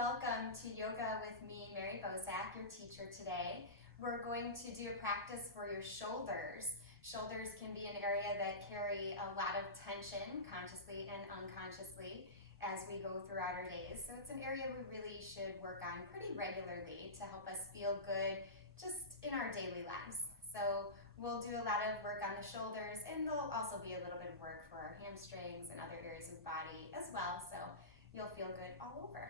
welcome to Yoga with me, Mary Bozak, your teacher today. We're going to do a practice for your shoulders. Shoulders can be an area that carry a lot of tension, consciously and unconsciously, as we go throughout our days. So it's an area we really should work on pretty regularly to help us feel good just in our daily lives. So we'll do a lot of work on the shoulders, and there'll also be a little bit of work for our hamstrings and other areas of the body as well. So you'll feel good all over.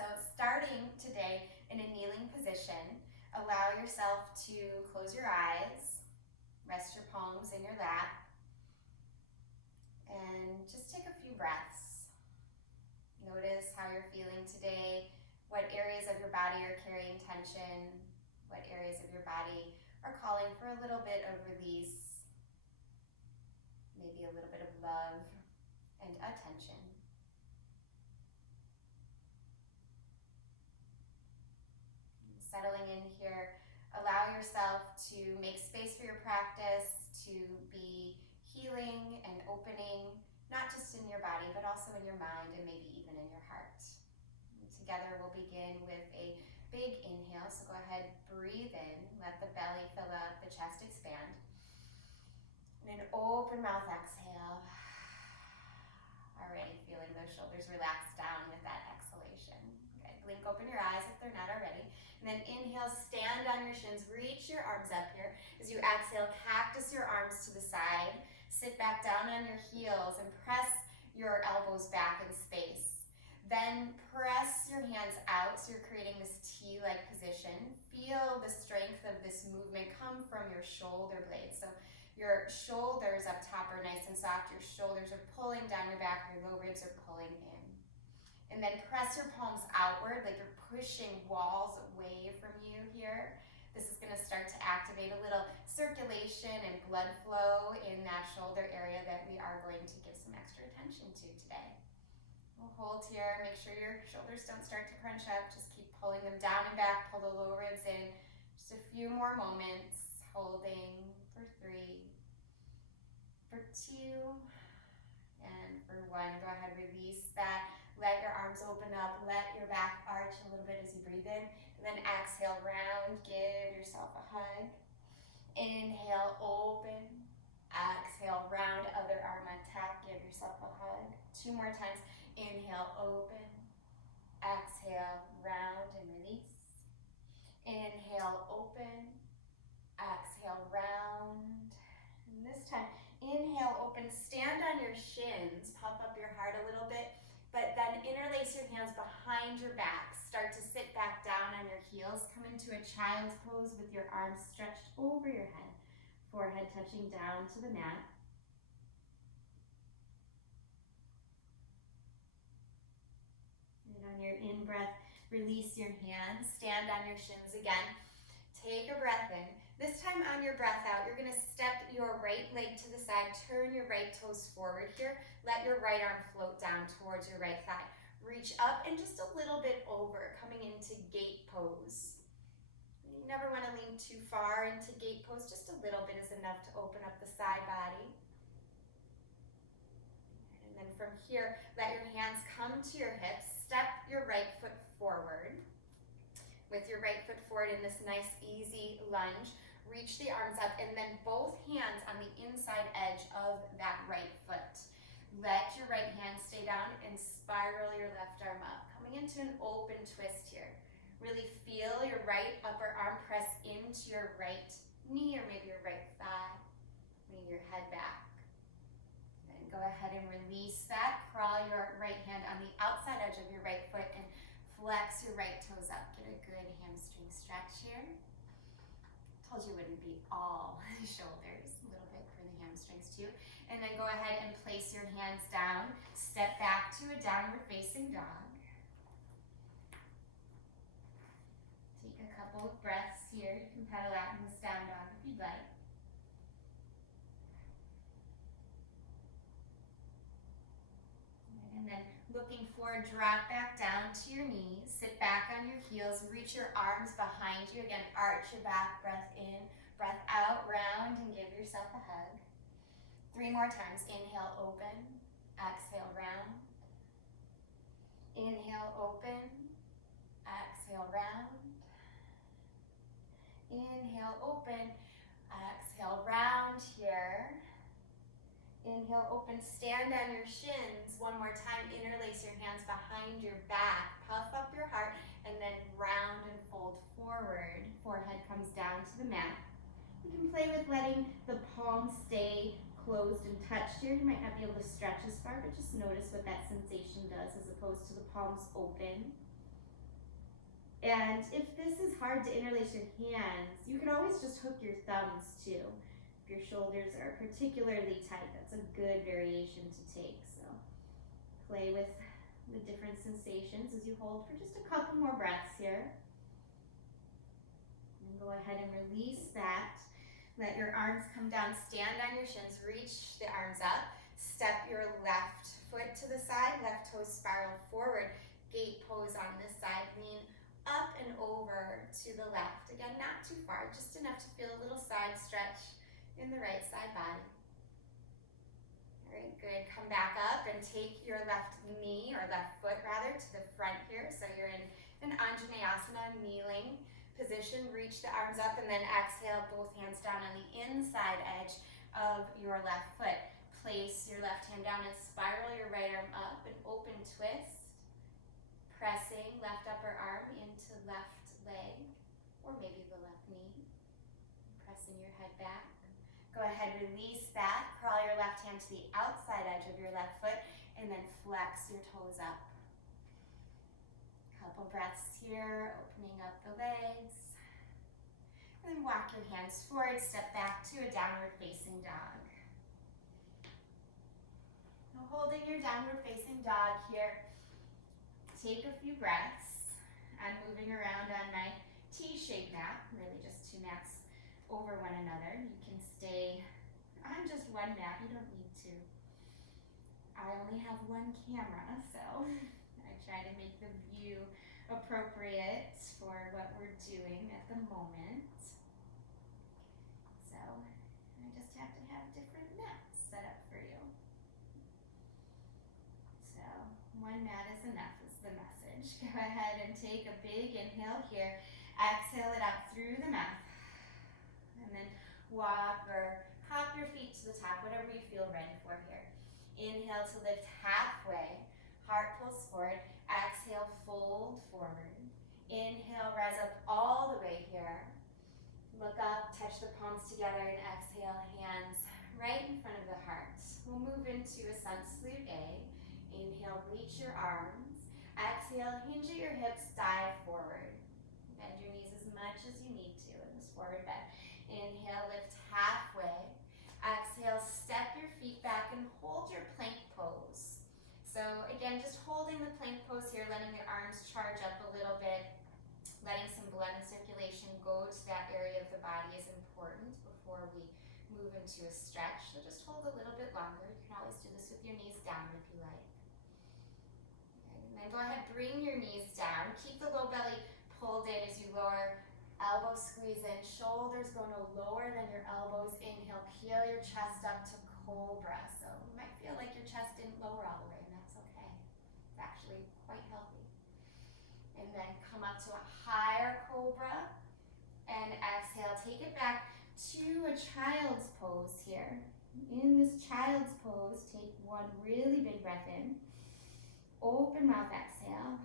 So starting today in a kneeling position, allow yourself to close your eyes, rest your palms in your lap, and just take a few breaths. Notice how you're feeling today, what areas of your body are carrying tension, what areas of your body are calling for a little bit of release, maybe a little bit of love and attention. Settling in here, allow yourself to make space for your practice to be healing and opening, not just in your body, but also in your mind and maybe even in your heart. And together we'll begin with a big inhale, so go ahead, breathe in, let the belly fill up, the chest expand. And an open mouth exhale. Already feeling those shoulders relax down with that exhalation. Good, blink open your eyes if they're not already. And then inhale, stand on your shins, reach your arms up here. As you exhale, cactus your arms to the side. Sit back down on your heels and press your elbows back in space. Then press your hands out, so you're creating this T-like position. Feel the strength of this movement come from your shoulder blades. So your shoulders up top are nice and soft. Your shoulders are pulling down your back. Your low ribs are pulling in. And then press your palms outward like you're pushing walls away from you here. This is going to start to activate a little circulation and blood flow in that shoulder area that we are going to give some extra attention to today. We'll hold here, make sure your shoulders don't start to crunch up. Just keep pulling them down and back, pull the low ribs in. Just a few more moments, holding for 3, for 2, and for 1. Go ahead, release that. Let your arms open up, let your back arch a little bit as you breathe in, and then exhale, round, give yourself a hug. Inhale, open, exhale, round, other arm on top, give yourself a hug. 2 more times, inhale, open, exhale, round, and release. Inhale, open, exhale, round, and this time, inhale, open, stand on your shins, puff up your heart a little bit, but then interlace your hands behind your back. Start to sit back down on your heels. Come into a child's pose with your arms stretched over your head. Forehead touching down to the mat. And on your in-breath, release your hands. Stand on your shins again. Take a breath in. This time on your breath out, you're going to step your right leg to the side, turn your right toes forward here. Let your right arm float down towards your right thigh. Reach up and just a little bit over, coming into gate pose. You never want to lean too far into gate pose, just a little bit is enough to open up the side body. And then from here, let your hands come to your hips, step your right foot forward. With your right foot forward in this nice easy lunge, reach the arms up and then both hands on the inside edge of that right foot. Let your right hand stay down and spiral your left arm up, coming into an open twist here. Really feel your right upper arm press into your right knee or maybe your right thigh. Lean your head back. Then go ahead and release that. Crawl your right hand on the outside edge of your right foot and flex your right toes up. Get a good hamstring stretch here. Told you it wouldn't be all shoulders, a little bit for the hamstrings too. And then go ahead and place your hands down. Step back to a downward facing dog. Take a couple of breaths here. You can pedal out in this down dog if you'd like. And then looking forward, drop back down to your knees, sit back on your heels, reach your arms behind you. Again, arch your back, breath in, breath out, round, and give yourself a hug. 3 more times, inhale, open, exhale, round. Inhale, open, Exhale, round. Inhale, open. Exhale, round here. Inhale, open, stand on your shins. One more time, interlace your hands behind your back. Puff up your heart, and then round and fold forward. Forehead comes down to the mat. You can play with letting the palms stay closed and touched here. You might not be able to stretch as far, but just notice what that sensation does as opposed to the palms open. And if this is hard to interlace your hands, you can always just hook your thumbs too. If your shoulders are particularly tight, that's a good variation to take. So play with the different sensations as you hold for just a couple more breaths here. And go ahead and release that. Let your arms come down, stand on your shins, reach the arms up. Step your left foot to the side, left toe spiral forward. Gate pose on this side, lean up and over to the left. Again, not too far, just enough to feel a little side stretch in the right side body. All right, good. Come back up and take your left knee, or left foot rather, to the front here. So you're in an Anjaneyasana, kneeling position. Reach the arms up and then exhale, both hands down on the inside edge of your left foot. Place your left hand down and spiral your right arm up, an open twist. Pressing left upper arm into left leg, or maybe the left knee. Pressing your head back. Go ahead, release that. Crawl your left hand to the outside edge of your left foot, and then flex your toes up. Couple breaths here, opening up the legs. And then walk your hands forward, step back to a downward facing dog. Now holding your downward facing dog here, take a few breaths. I'm moving around on my T-shaped mat, really just two mats over one another. You can stay on just one mat, you don't need to. I only have one camera, so I try to make the view appropriate for what we're doing at the moment. So I just have to have different mats set up for you. So one mat is enough is the message. Go ahead and take a big inhale here. Exhale it out through the mouth. And then walk or hop your feet to the top, whatever you feel ready for here. Inhale to lift halfway. Heart pulls forward. Exhale, fold forward. Inhale, rise up all the way here. Look up, touch the palms together, and exhale, hands right in front of the heart. We'll move into a sun salute A. Inhale, reach your arms. Exhale, hinge at your hips, dive forward. Bend your knees as much as you need to in this forward bend. Inhale, lift halfway. Exhale, step your feet back and hold your plank pose. So again, just holding the plank pose here, letting your arms charge up a little bit, letting some blood and circulation go to that area of the body is important before we move into a stretch. So just hold a little bit longer. You can always do this with your knees down if you like. Okay, and then go ahead, bring your knees down. Keep the low belly pulled in as you lower. Elbows squeeze in, shoulders go no lower than your elbows. Inhale, peel your chest up to cobra. So you might feel like your chest didn't lower all the way, and that's okay. It's actually quite healthy. And then come up to a higher cobra, and exhale, take it back to a child's pose here. In this child's pose, take one really big breath in. Open mouth, exhale.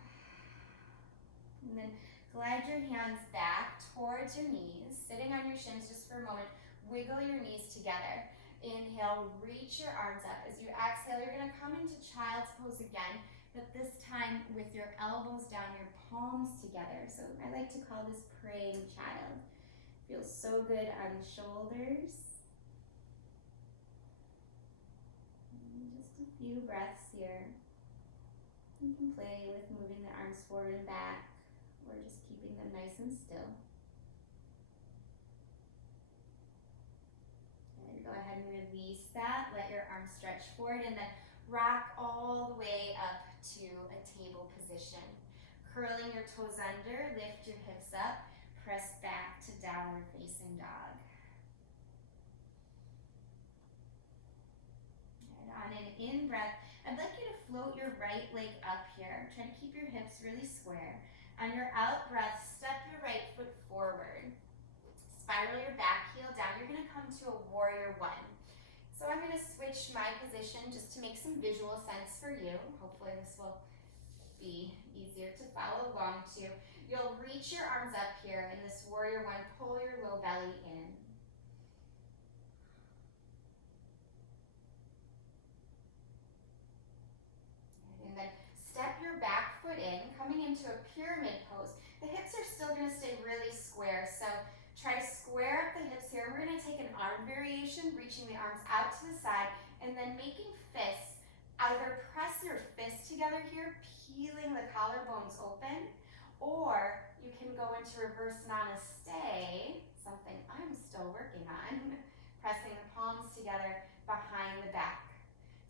And then glide your hands back towards your knees, sitting on your shins just for a moment. Wiggle your knees together. Inhale, reach your arms up. As you exhale, you're gonna come into child's pose again, but this time with your elbows down, your palms together. So I like to call this praying child. Feels so good on the shoulders. And just a few breaths here. You can play with moving the arms forward and back, or just keeping them nice and still. And go ahead and release that. Let your arms stretch forward and then rock all the way up to a table position. Curling your toes under, lift your hips up, press back to downward facing dog. And on an in breath, I'd like you to float your right leg up here. Try to keep your hips really square. On your out breath, step your right foot forward. Spiral your back heel down. You're gonna come to a warrior one. So I'm gonna switch my position just to make some visual sense for you. Hopefully this will be easier to follow along to. You'll reach your arms up here in this warrior one, pull your low belly in. And then step your back foot in, coming into a pyramid pose. The hips are still gonna stay really square, so try to square up the hips here. We're gonna take an arm variation, reaching the arms out to the side, and then making fists. Either press your fists together here, peeling the collarbones open, or you can go into reverse namaste, something I'm still working on, pressing the palms together behind the back.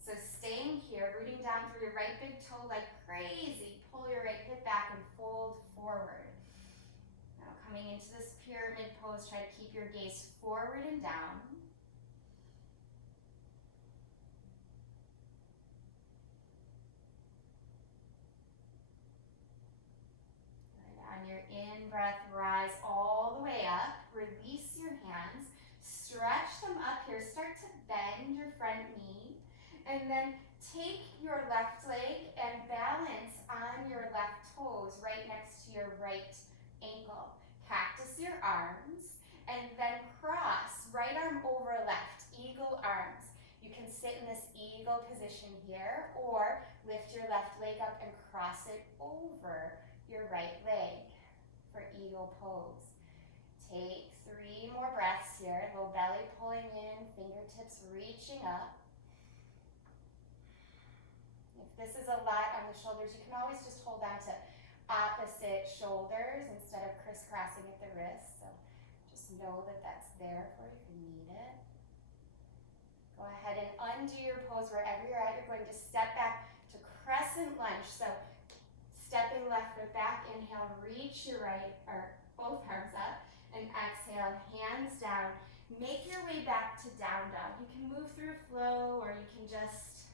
So staying here, rooting down through your right big toe like crazy, pull your right hip back and fold forward. Now coming into this pyramid pose, try to keep your gaze forward and down. On your in-breath, rise all the way up. Release your hands. Stretch them up here. Start to bend your front knee. And then take your left leg and balance on your left toes right next to your right ankle. Cactus your arms. And then cross. Right arm over left. Eagle arms. You can sit in this eagle position here, or lift your left leg up and cross it over your right leg for eagle pose. Take 3 more breaths here. Low belly pulling in, fingertips reaching up. If this is a lot on the shoulders, you can always just hold on to opposite shoulders instead of crisscrossing at the wrists. So just know that that's there for you if you need it. Go ahead and undo your pose wherever you're at. You're going to step back to crescent lunge. So stepping left foot back, inhale, reach your right, or both arms up, and exhale, hands down. Make your way back to down dog. You can move through flow, or you can just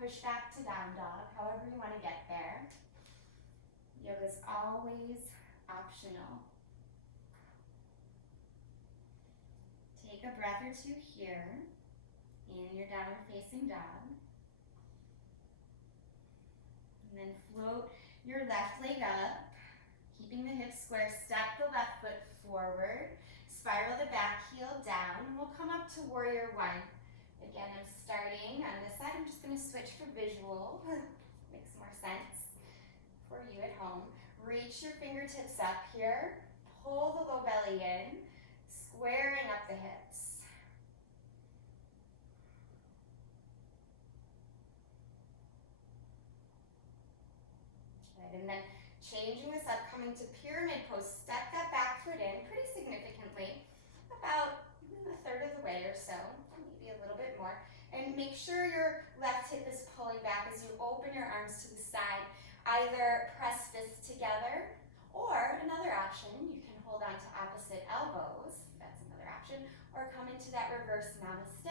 push back to down dog, however you want to get there. Yoga is always optional. Take a breath or two here in your downward facing dog. And then float your left leg up, keeping the hips square. Step the left foot forward. Spiral the back heel down. And we'll come up to warrior one. Again, I'm starting on this side. I'm just going to switch for visual. Makes more sense for you at home. Reach your fingertips up here. Pull the low belly in, squaring up the hips. And then changing this up, coming to pyramid pose, step that back foot in pretty significantly, about a third of the way or so, maybe a little bit more. And make sure your left hip is pulling back as you open your arms to the side. Either press fists together, or another option, you can hold on to opposite elbows, that's another option, or come into that reverse namaste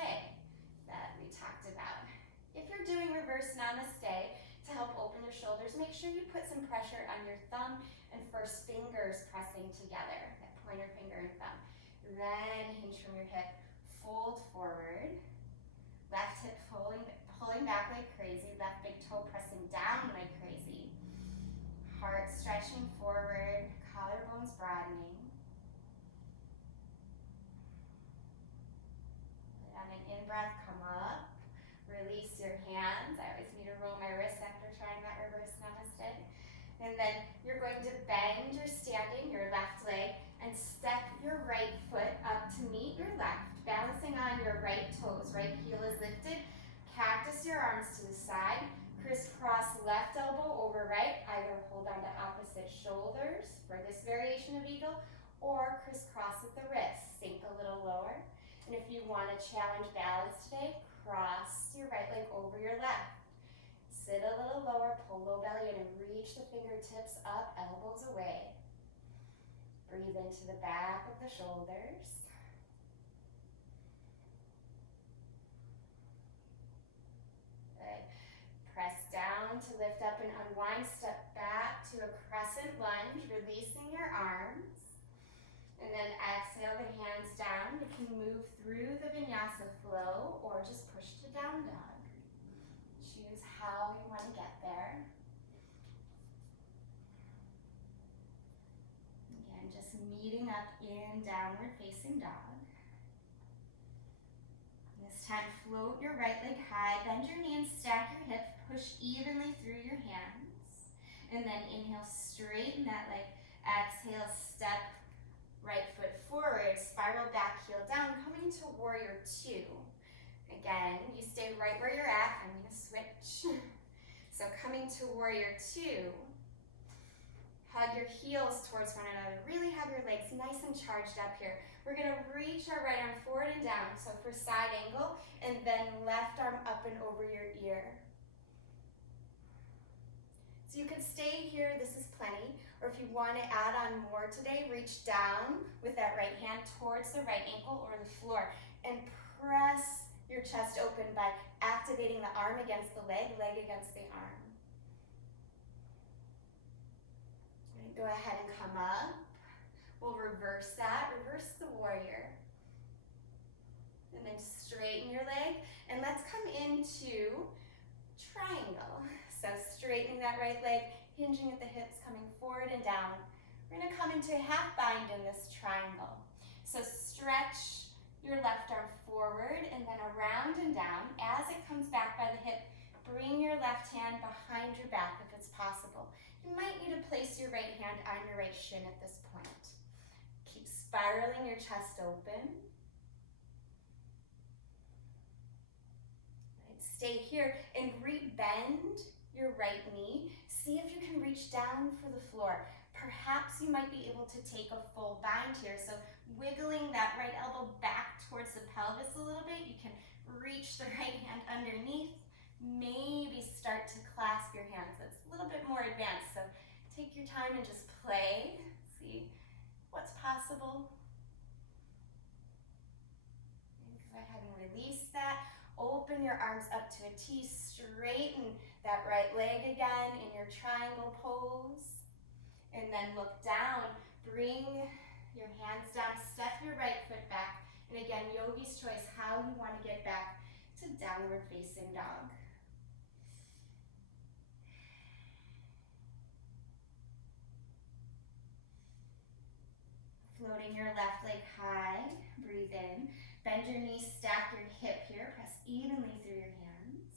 that we talked about. If you're doing reverse namaste, to help open your shoulders, make sure you put some pressure on your thumb and first fingers pressing together, that pointer finger and thumb. Then hinge from your hip, fold forward, left hip pulling back like crazy, left big toe pressing down like crazy, heart stretching forward, collarbones broadening. And on an in-breath, come up, release your hands. I always need to roll my wrists after trying that reverse namaste. And then you're going to bend your standing, your left leg, and step your right foot up to meet your left, balancing on your right toes. Right heel is lifted. Cactus your arms to the side. Crisscross left elbow over right. Either hold on to opposite shoulders for this variation of eagle, or crisscross at the wrists. Sink a little lower. And if you want to challenge balance today, cross your right leg over your left. Sit a little lower, pull low belly in and reach the fingertips up, elbows away. Breathe into the back of the shoulders. Good. Press down to lift up and unwind. Step back to a crescent lunge, releasing your arms. And then exhale the hands down. You can move through the vinyasa flow or just push to down dog. Choose how you want to get there. Again, just meeting up in downward facing dog. This time, float your right leg high, bend your knee and stack your hips, push evenly through your hands. And then inhale, straighten that leg. Exhale, step right foot forward, spiral back, heel down, coming to warrior two. Again, you stay right where you're at. I'm gonna switch. So coming to warrior two, hug your heels towards one another. Really have your legs nice and charged up here. We're gonna reach our right arm forward and down. So for side angle, and then left arm up and over your ear. So you could stay here, this is plenty. Or if you want to add on more today, reach down with that right hand towards the right ankle or the floor and press your chest open by activating the arm against the leg against the arm. And go ahead and come up. We'll reverse that, reverse the warrior. And then straighten your leg and let's come into triangle. So straightening that right leg, hinging at the hips, coming forward and down. We're gonna come into a half bind in this triangle. So stretch your left arm forward and then around and down. As it comes back by the hip, bring your left hand behind your back if it's possible. You might need to place your right hand on your right shin at this point. Keep spiraling your chest open. Right, stay here and re-bend your right knee. See if you can reach down for the floor. Perhaps you might be able to take a full bind here. So wiggling that right elbow back towards the pelvis a little bit. You can reach the right hand underneath. Maybe start to clasp your hands. That's a little bit more advanced. So take your time and just play. See what's possible. And go ahead and release that. Open your arms up to a T. Straighten that right leg again in your triangle pose. And then look down. Bring your hands down. Step your right foot back. And again, yogi's choice, how you want to get back to downward facing dog. Floating your left leg high. Breathe in. Bend your knees, stack your hip here. Press evenly through your hands.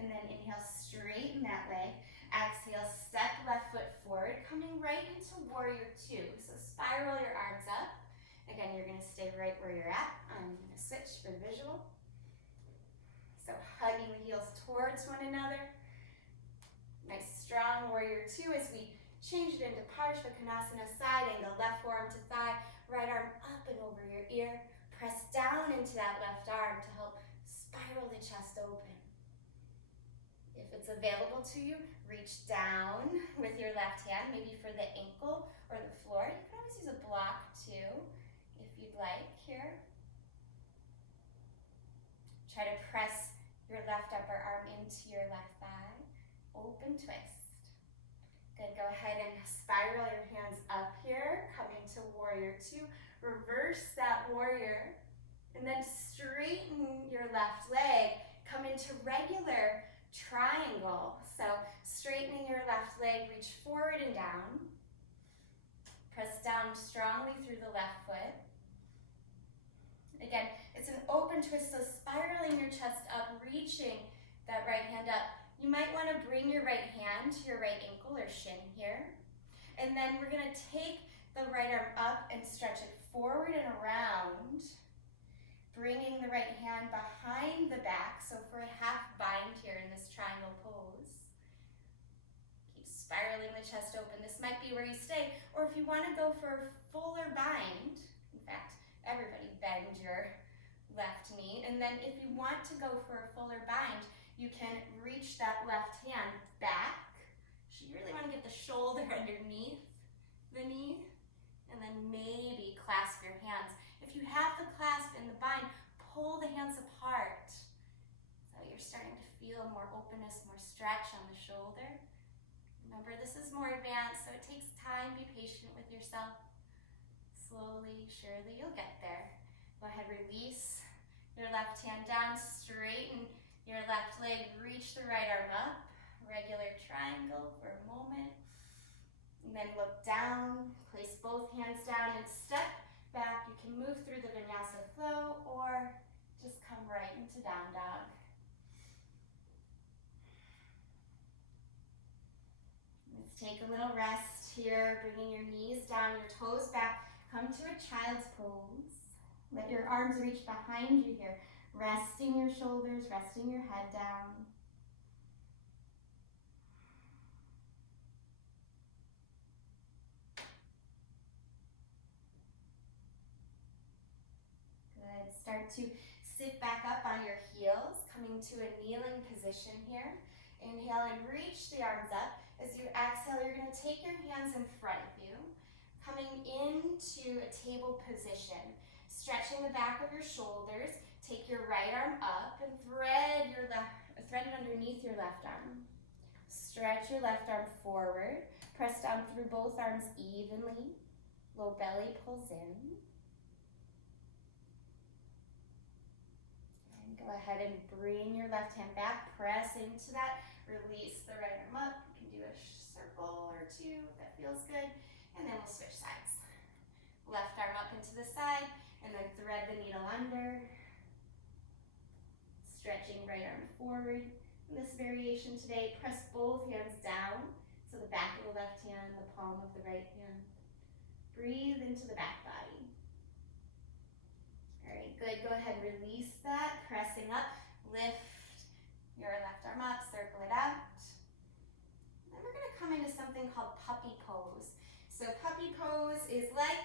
And then inhale, straighten that leg. Exhale, step left foot forward, coming right into warrior two. So spiral your arms up. Again, you're gonna stay right where you're at. I'm gonna switch for the visual. So hugging the heels towards one another. Nice strong warrior two as we change it into Parsvakonasana, side angle, left forearm to thigh, right arm up and over your ear. Press down into that left arm to help spiral the chest open. If it's available to you, reach down with your left hand, maybe for the ankle or the floor. You can always use a block too, if you'd like here. Try to press your left upper arm into your left thigh. Open twist. Good, go ahead and spiral your hands up here, coming to warrior two. Reverse that warrior, and then straighten your left leg. Come into regular triangle. So straightening your left leg, reach forward and down. Press down strongly through the left foot. Again, it's an open twist, so spiraling your chest up, reaching that right hand up. You might want to bring your right hand to your right ankle or shin here. And then we're going to take the right arm up and stretch it forward and around. Bringing the right hand behind the back, so for a half bind here in this triangle pose. Keep spiraling the chest open. This might be where you stay, or if you want to go for a fuller bind, in fact, everybody bend your left knee, and then if you want to go for a fuller bind, you can reach that left hand back. So you really want to get the shoulder underneath the knee, and then maybe clasp your hands. If you have the clasp in the bind, pull the hands apart. So you're starting to feel more openness, more stretch on the shoulder. You Remember, this is more advanced, so it takes time. Be patient with yourself. Slowly, surely, you'll get there. Go ahead, release your left hand down, straighten your left leg, reach the right arm up, regular triangle for a moment. And then look down, place both hands down and step back. You can move through the vinyasa flow or just come right into down dog. Let's take a little rest here, bringing your knees down, your toes back. Come to a child's pose. Let your arms reach behind you here, resting your shoulders, resting your head down. Good. Start to sit back up on your heels, coming to a kneeling position here. Inhale and reach the arms up. As you exhale, you're going to take your hands in front of you, coming into a table position. Stretching the back of your shoulders, take your right arm up and thread it underneath your left arm. Stretch your left arm forward, press down through both arms evenly. Low belly pulls in. And go ahead and bring your left hand back, press into that, release the right arm up. You can do a circle or two if that feels good, and then we'll switch sides. Left arm up into the side, and then thread the needle under. Stretching right arm forward. In this variation today, press both hands down. So the back of the left hand, the palm of the right hand. Breathe into the back body. All right, good. Go ahead, release that. Pressing up, lift your left arm up, circle it out. Then we're gonna come into something called puppy pose. So puppy pose is like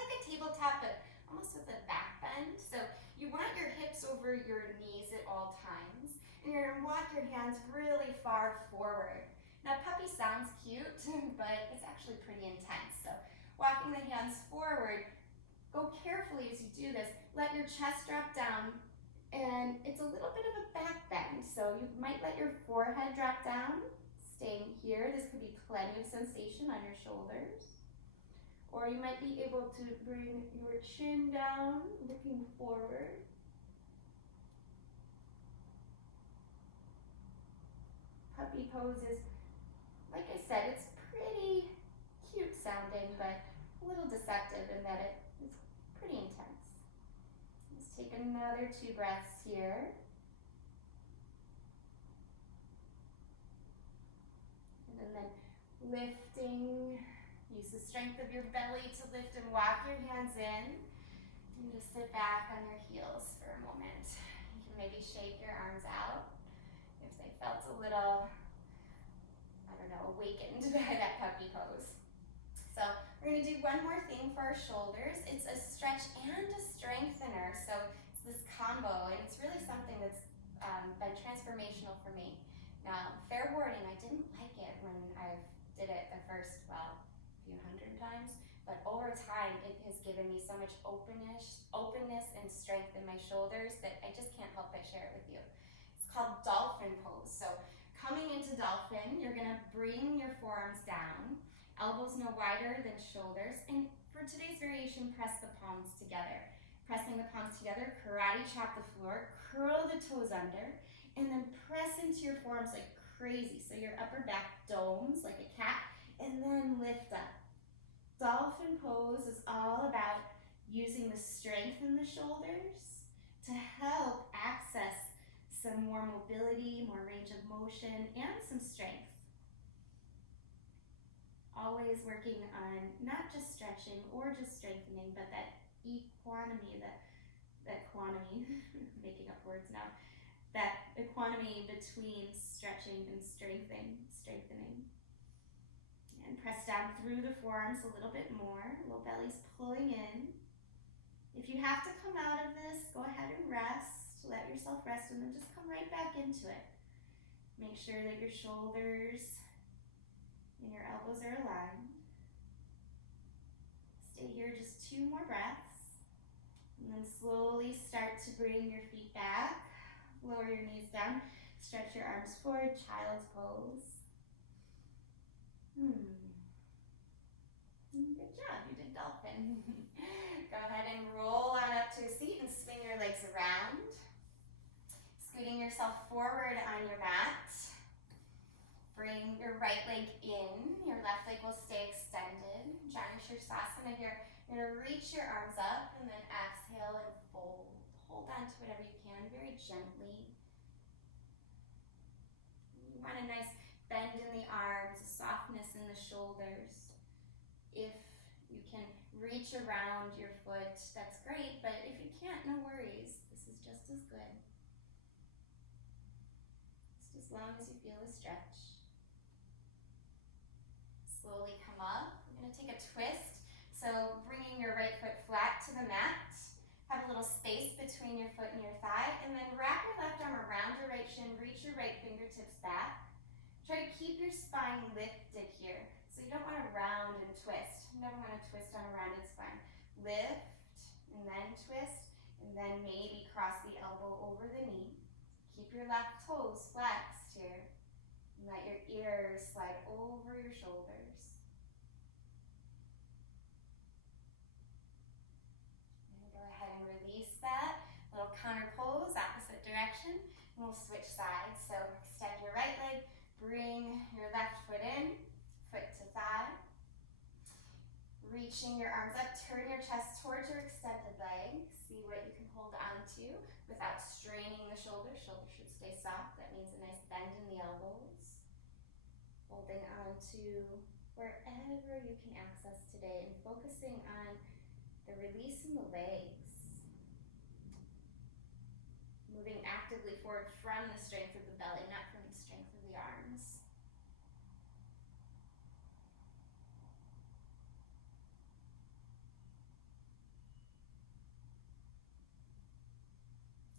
a tabletop, but almost with a back bend. So you want your hips over your knees at all times. And you're gonna walk your hands really far forward. Now puppy sounds cute, but it's actually pretty intense. So walking the hands forward, go carefully as you do this. Let your chest drop down, and it's a little bit of a back bend. So you might let your forehead drop down, staying here. This could be plenty of sensation on your shoulders. Or you might be able to bring your chin down, looking forward. Puppy pose is, like I said, it's pretty cute sounding, but a little deceptive in that it's pretty intense. Let's take another 2 breaths here. And then lifting. Use the strength of your belly to lift and walk your hands in. And just sit back on your heels for a moment. You can maybe shake your arms out if they felt a little, awakened by that puppy pose. So we're gonna do one more thing for our shoulders. It's a stretch and a strengthener. So it's this combo, and it's really something that's been transformational for me. Now, fair warning, I didn't like it when I did it the first, few hundred times, but over time it has given me so much openness and strength in my shoulders that I just can't help but share it with you. It's called dolphin pose. So coming into dolphin, you're gonna bring your forearms down, elbows no wider than shoulders, and for today's variation, press the palms together. Pressing the palms together, karate chop the floor, curl the toes under, and then press into your forearms like crazy. So your upper back domes like a cat, and then lift up. Dolphin pose is all about using the strength in the shoulders to help access some more mobility, more range of motion, and some strength. Always working on not just stretching or just strengthening, but that equanimity, that quantity, making up words now, that equanimity between stretching and strengthening. And press down through the forearms a little bit more. Low belly's pulling in. If you have to come out of this, go ahead and rest. Let yourself rest and then just come right back into it. Make sure that your shoulders and your elbows are aligned. Stay here just 2 more breaths. And then slowly start to bring your feet back. Lower your knees down. Stretch your arms forward, child's pose. Good job, you did dolphin. Go ahead and roll on up to a seat and swing your legs around. Scooting yourself forward on your mat. Bring your right leg in, your left leg will stay extended. Gomukhasana here. You're gonna reach your arms up and then exhale and fold. Hold on to whatever you can, very gently. You want a nice bend in the arms, softness in the shoulders. If you can reach around your foot, that's great, but if you can't, no worries. This is just as good. Just as long as you feel the stretch. Slowly come up. We're going to take a twist. So bringing your right foot flat to the mat. Have a little space between your foot and your thigh. And then wrap your left arm around your right shin. Reach your right fingertips back. Try to keep your spine lifted here. So you don't want to round and twist. You never want to twist on a rounded spine. Lift and then twist. And then maybe cross the elbow over the knee. Keep your left toes flexed here. And let your ears slide over your shoulders. And go ahead and release that. Little counter pose, opposite direction. And we'll switch sides. So extend your right leg. Bring your left foot in. Foot to thigh. Reaching your arms up. Turn your chest towards your extended leg. See what you can hold on to without straining the shoulders. Shoulders should stay soft. That means a nice bend in the elbows. Holding on to wherever you can access today and focusing on the release in the legs. Moving actively forward from the strength of the belly, not from the strength of the arms.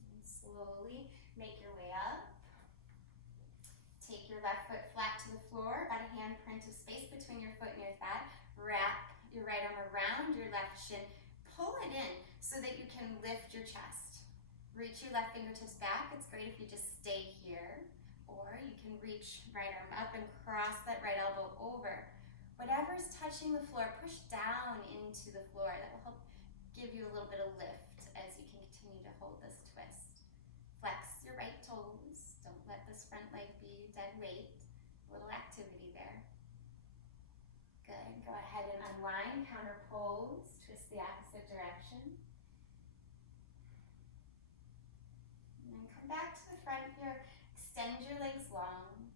And slowly make your way up. Take your left foot flat to the floor, about a handprint of space between your foot and your thigh. Wrap your right arm around your left shin. Pull it in so that you can lift your chest. Reach your left fingertips back. It's great if you just stay here. Or you can reach right arm up and cross that right elbow over. Whatever's touching the floor, push down into the floor. That will help give you a little bit of lift as you can continue to hold this twist. Flex your right toes. Don't let this front leg be dead weight. A little activity there. Good. Go ahead and unwind, counter pose. Twist the opposite direction. And then come back to the front here. Extend your legs long.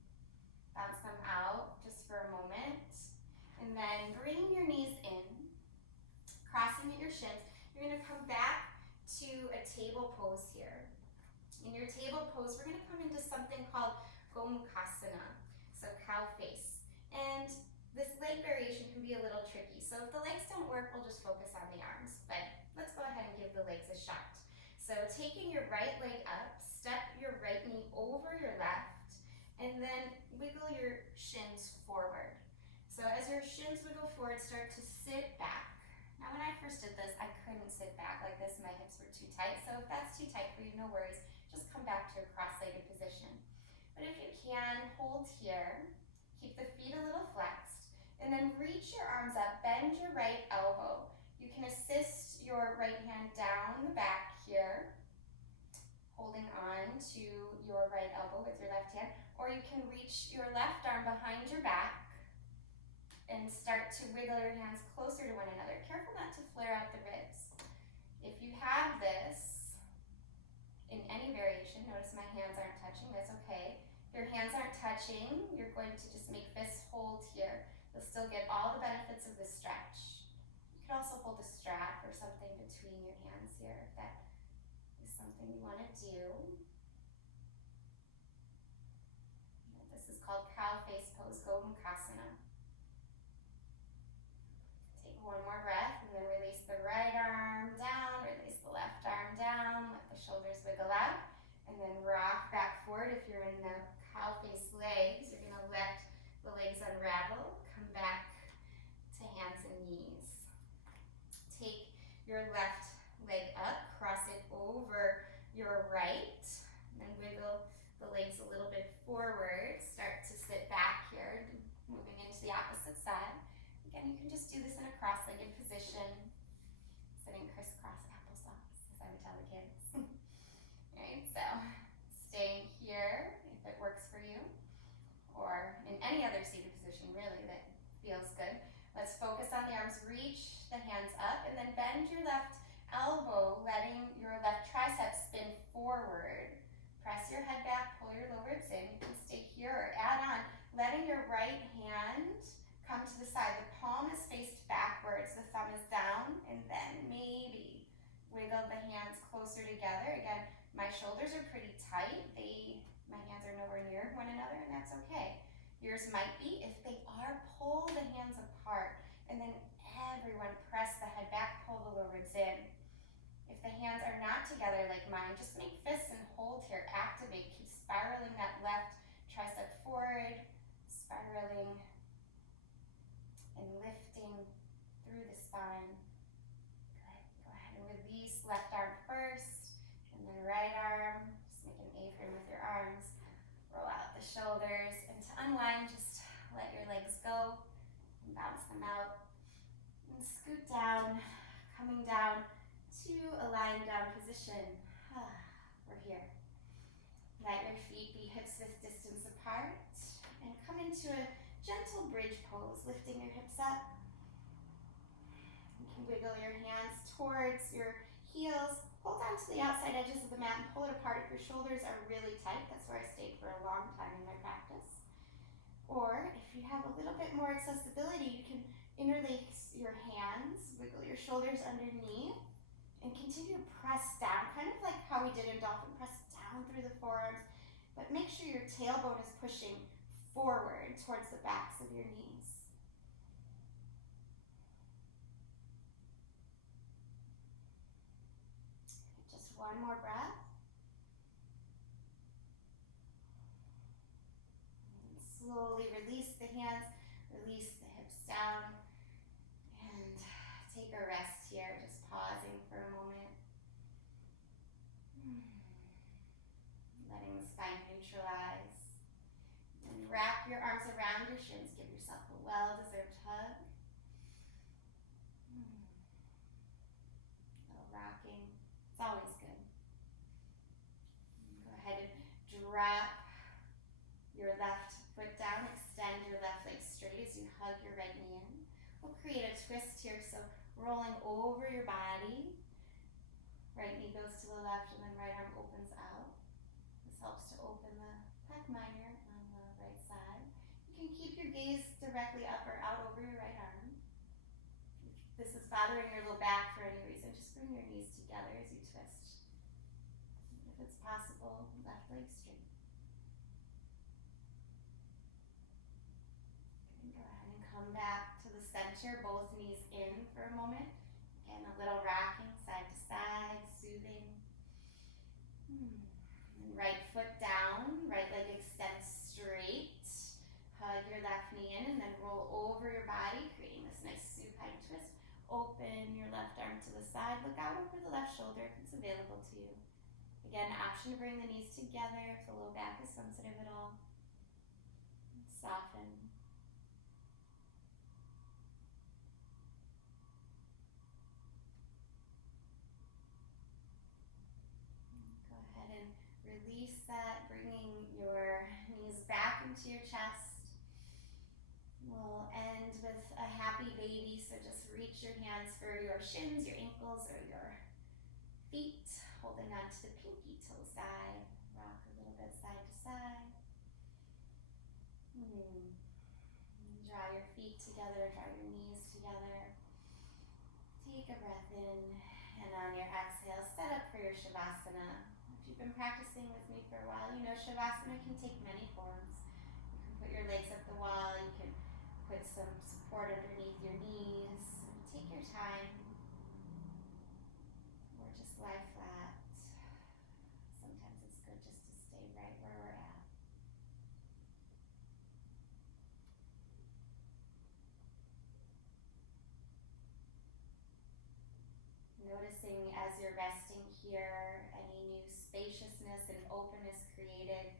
Bounce them out just for a moment. And then bring your knees in. Crossing at your shins. You're going to come back to a table pose here. In your table pose, we're going to come into something called Gomukhasana, so cow face. And this leg variation can be a little tricky. So if the legs don't work, we'll just focus on the arms. But let's go ahead and give the legs a shot. So taking your right leg up, step your right knee over your left, and then wiggle your shins forward. So as your shins wiggle forward, start to sit back. Now when I first did this, I couldn't sit back like this. My hips were too tight. So if that's too tight for you, no worries. Just come back to a cross-legged position. But if you can, hold here. Keep the feet a little flexed. And then reach your arms up. Bend your right elbow. You can assist your right hand down the back here, holding on to your right elbow with your left hand. Or you can reach your left arm behind your back and start to wiggle your hands closer to one another. Careful not to flare out the ribs. If you have this in any variation, notice my hands aren't touching, that's okay. If your hands aren't touching, you're going to just make fists hold here. You'll still get all the benefits of the stretch. You could also hold a strap or something between your hands here if that is something you want to do. This is called cow face pose, Gomukhasana. Take one more breath and then release the right arm down, release the left arm down, let the shoulders wiggle out, and then rock back forward. If you're in the cow face legs, you're going to let the legs unravel, come back to hands and knees. Take your left leg up, cross it over your right, and then wiggle the legs a little bit forward. Start to sit back here, moving into the opposite position, sitting crisscross applesauce, as I would tell the kids. Right, so staying here if it works for you, or in any other seated position really that feels good. Let's focus on the arms, reach the hands up, and then bend your left elbow, letting your left tricep spin forward. Press your head back, pull your low ribs in. You can stay here or add on, letting your right hand come to the side. The palm is faced backwards, the thumb is down, and then maybe wiggle the hands closer together. Again, my shoulders are pretty tight. My hands are nowhere near one another, and that's okay. Yours might be. If they are, pull the hands apart, and then everyone press the head back, pull the low ribs in. If the hands are not together like mine, just make fists and hold here. Activate. Keep spiraling that left tricep forward, spiraling and lifting through the spine. Good. Go ahead and release left arm first, and then right arm. Just make an A-frame with your arms. Roll out the shoulders, and to unwind, just let your legs go and bounce them out. And scoot down, coming down to a lying down position. We're here. Let your feet be hips width distance apart, and come into a gentle bridge pose, lifting your hips up. You can wiggle your hands towards your heels. Hold on to the outside edges of the mat and pull it apart if your shoulders are really tight. That's where I stayed for a long time in my practice. Or if you have a little bit more accessibility, you can interlace your hands, wiggle your shoulders underneath, and continue to press down, kind of like how we did in dolphin. Press down through the forearms, but make sure your tailbone is pushing forward towards the backs of your knees. One more breath. And slowly release the hands, release the hips down, and take a rest here, just pausing for a moment. Letting the spine neutralize. And wrap your arms around your shins. Give yourself a well-deserved hug. A little rocking. It's always good. Go ahead and drop your left foot down. Extend your left leg straight as you hug your right knee in. We'll create a twist here, so rolling over your body. Right knee goes to the left, and then right arm opens out. This helps to open the pec minor on the right side. You can keep your gaze directly up or out over your right arm. If this is bothering your low back for any reason, just bring your knees together as you twist. If it's possible, left leg straight. And go ahead and come back to the center, both knees in for a moment. Again, a little rocking side to side, soothing. And right foot down, right leg extends straight. Hug your left knee in, and then roll over your body, creating this nice supine twist. Open your left arm to the side. Look out over the left shoulder if it's available to you. Again, option to bring the knees together if the low back is sensitive at all. Soften. Go ahead and release that, bringing your knees back into your chest. We'll end with a happy baby, so just reach your hands for your shins, your ankles, or your feet, holding on to the pinky toe side. Rock a little bit side to side. Draw your feet together, draw your knees together. Take a breath in, and on your exhale, set up for your Shavasana. If you've been practicing with me for a while, you know Shavasana can take many forms. You can put your legs up the wall, you can put some support underneath your knees. Take your time, or just lie flat. Sometimes it's good just to stay right where we're at. Noticing as you're resting here, any new spaciousness and openness created,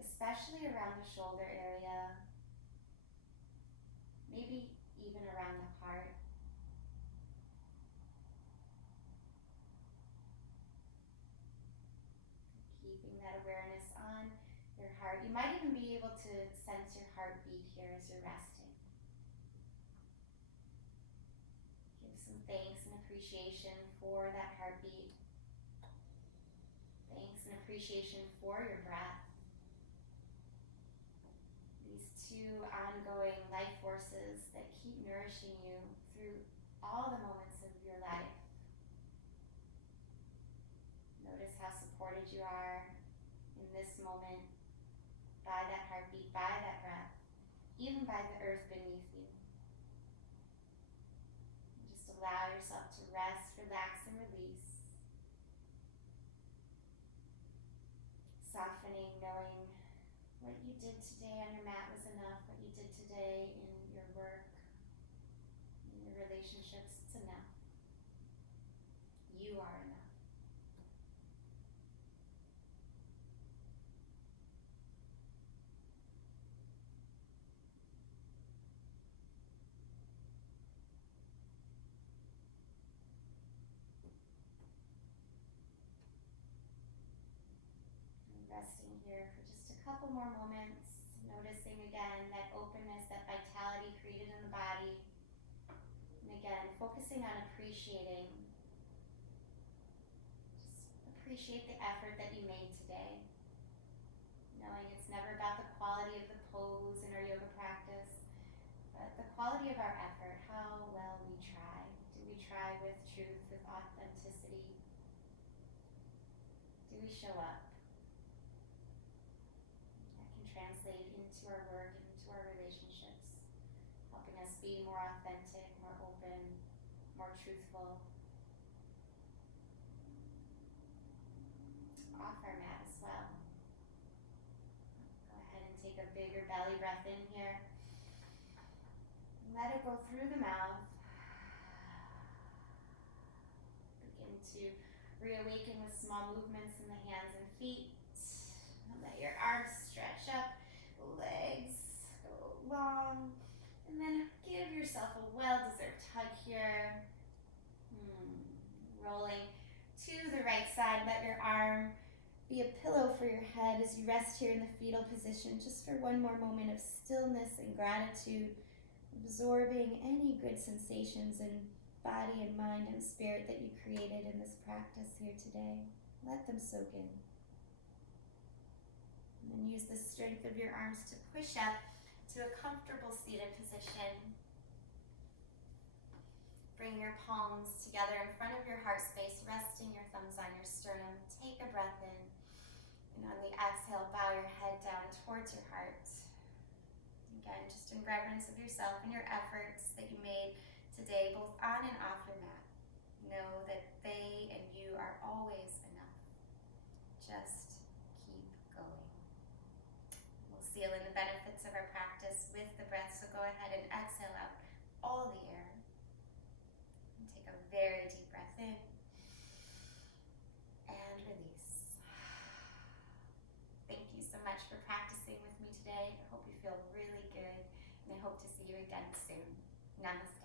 especially around the shoulder area, maybe even around the heart. sense your heartbeat here as you're resting. Give some thanks and appreciation for that heartbeat. Thanks and appreciation for your breath. These two ongoing life forces that keep nourishing you through all the moments of your life. Notice how supported you are in this moment by that heartbeat, by that breath, even by the earth beneath you. And just allow yourself to rest, relax, and release. Softening, knowing what you did today on your mat was enough, what you did today in your work, in your relationships, it's enough. You are enough. Resting here for just a couple more moments, noticing again that openness, that vitality created in the body. And again, focusing on appreciating. Just appreciate the effort that you made today. Knowing it's never about the quality of the pose in our yoga practice, but the quality of our effort, how well we try. Do we try with truth, with authenticity? Do we show up? Translate into our work, into our relationships, helping us be more authentic, more open, more truthful. Off our mat as well. Go ahead and take a bigger belly breath in here. Let it go through the mouth. Begin to reawaken with small movements in the hands and feet. Let your arms stretch up, legs go long, and then give yourself a well-deserved hug here. Rolling to the right side, let your arm be a pillow for your head as you rest here in the fetal position, just for one more moment of stillness and gratitude, absorbing any good sensations in body and mind and spirit that you created in this practice here today. Let them soak in. And use the strength of your arms to push up to a comfortable seated position. Bring your palms together in front of your heart space, resting your thumbs on your sternum. Take a breath in. And on the exhale, bow your head down towards your heart. Again, just in reverence of yourself and your efforts that you made today, both on and off your mat. Know that they and you are always enough. Just keep going. Seal in the benefits of our practice with the breath, so go ahead and exhale out all the air. And take a very deep breath in and release. Thank you so much for practicing with me today. I hope you feel really good, and I hope to see you again soon. Namaste.